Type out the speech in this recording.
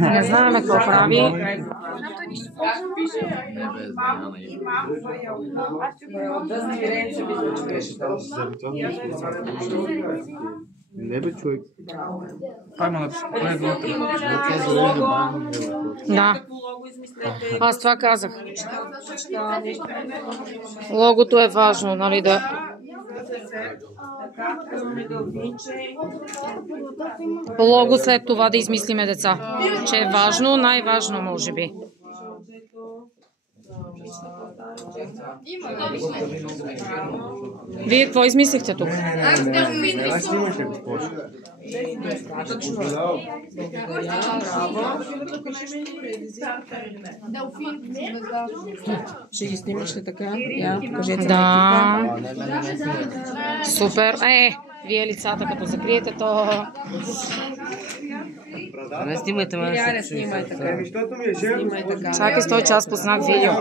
Не знаеме какво прави. Не бе, човек. Да. Аз това казах. Логото е важно, нали да... Лого след това да измислиме деца. Че е важно, най-важно може би. Вие какво измислихте тук? Ще ги снимаш ли така? Я, покажете. Да. Супер. Вие лицата като закриете, то... Не снимайте ме. Не снимай така. Чакай, 100 час познах видео.